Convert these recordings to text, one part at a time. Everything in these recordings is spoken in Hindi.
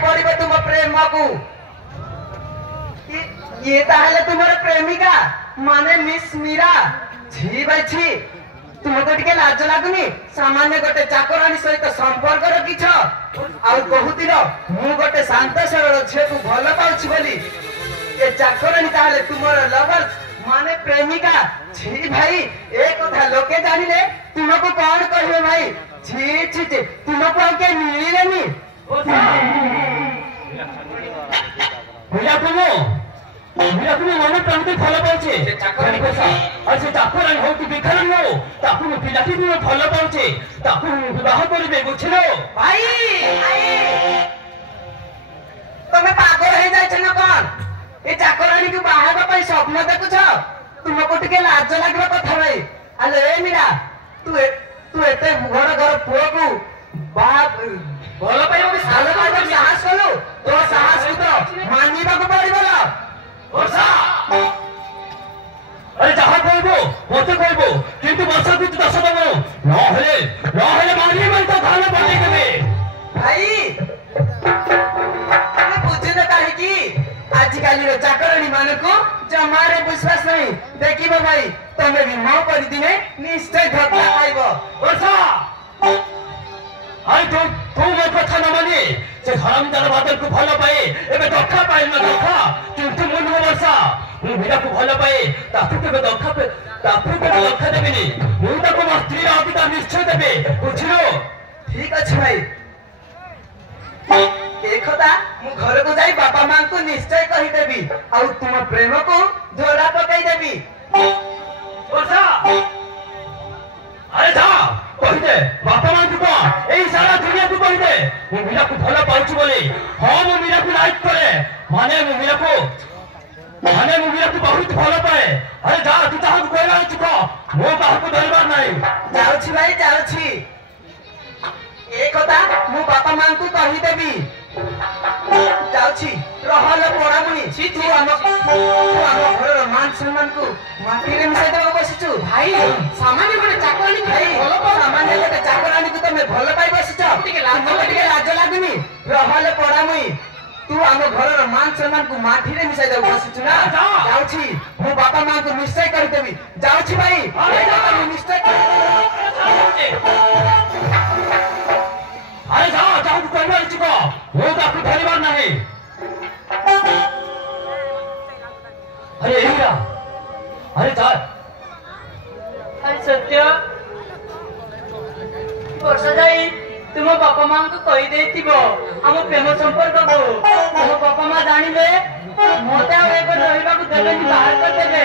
पड़ो तुम प्रेम को ये ताहले तुम्हारे प्रेमिका माने मिस मीरा छी भाई छी तुमको टिके लाज लागुनी सामान्य गोटे चाकरानी सहित संपर्क रखिछ आ कहूतिल मु गोटे शांत सरल झे को भल पाउछि बोली ये चाकरानी ताहले तुमर लवर माने प्रेमिका छी भाई ए कथा लोके जानिले तुमको कौन कहबे भाई छी छी छी तुमको के मिलिलेनी भैया तुम मन प्रमुख भल पाचे अच्छे चाकरानी हो कि भिखारी हो ताकू पिलाटी भी भल पाचे ताकू विवाह करिबे बुझिलो भाई तमे पागल हो जाय छन कोन ए चाकरानी को बाहाबा पई स्वप्न देखुछ तुमको टिके लाज लागबा कथा भाई आले ए मीरा तू एते घर घर पुओ को बाप भल पाई ओ साल बाद साहस कलु तो साहस को मानिबा को पड़िबला वर्षा अरे जहाँ कहबो मते कहबो किंतु वर्षा को दस दबो न हेले मारिए मन तो थाना पड़े केबे भाई तमे बुझिन काहे की आजिकाली रे चाकरानी मान को जमारे विश्वास नहीं देखिबो भाई तमे भी मो परि दिने निश्चय धक्का खाइबो वर्षा आई तो मोर कथा न माने से हरामदार बादल को भल पाए एबे धक्का पाए न धक्का किंतु मन वर्षा मु मीरा को भल पाए ताकू के धक्का देबेनी मु ताको मो स्त्री अधिकार निश्चय देबे बुझिलो ठीक अछि भाई एकदा मु घर को जाई बापा मां को निश्चय कहि देबी आ तुम प्रेम को धोरा पकाई देबी वर्षा अरे जा कहि दे बापा मां को एई सारा दुनिया को कहि दे मु मीरा को भल पाउछु बोले हां मु मीरा को लाइक करे माने मु मीरा को बहुत भल पाए अरे जा तू ताहा को कहला चुका मो काहा को धरबार नाही जाउछि भाई जाउछि एकदा मु बापा मां को कहि देबी जाउछि रहल पड़ामुनी छी तू हम घर मान सम्मान को माटी रे मिसाई देबो बसिछु भाई सामान्य गोटे चाकरानी भाई सामान्य गोटे चाकरानी को तमे भल पाई बसिछ टिके लाज लागुनी रहल पड़ामुई तू हम घर मान सम्मान को माटी रे मिसाई देबो बसिछु ना जाउछि मु बापा मां को निश्चय कर देबी जाउछि भाई एकदा निश्चय अरे जा जा तू कहला चुका मो काहा को धरबार नाही अरे हीरा अरे जा अरे सत्य वर्षा जाई तुम बापा मां को कहि देथिबो हम प्रेम संपर्क को तुम बापा मां जानिले मोते आ एक रहिबा को देबे नि बाहर कर देबे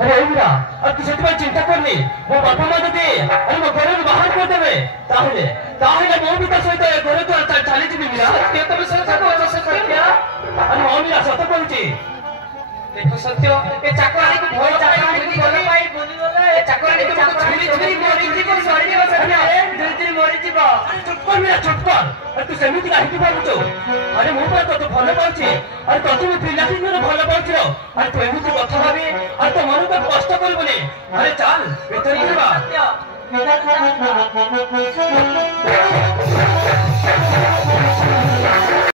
अरे हीरा अब तू सेति चिंता करनी मो बापा मां दे अरे मो घर बाहर कर देबे ताहले मो भी तो सहित घर तो चली जीबी मीरा सत्य तमे सत्य सत्य अरे मो मीरा सत कहूची देखो सत्य ए चाकरानी को भय चाकरानी को भल पाई बोली बोला ए चाकरानी को छुरी छुरी मोरी जीव सरी जीव सत्य धीरे मोरी जीव चुप कर मीरा चुप कर अरे तू सेमिति काहे की भाबुचो अरे मो पर तो भल पाउची अरे तो तू पिलाटी मेरे भल पाउछो अरे तू एमिति कथा भाबी अरे तो मन को कष्ट करबोनी अरे चल भीतर जीवा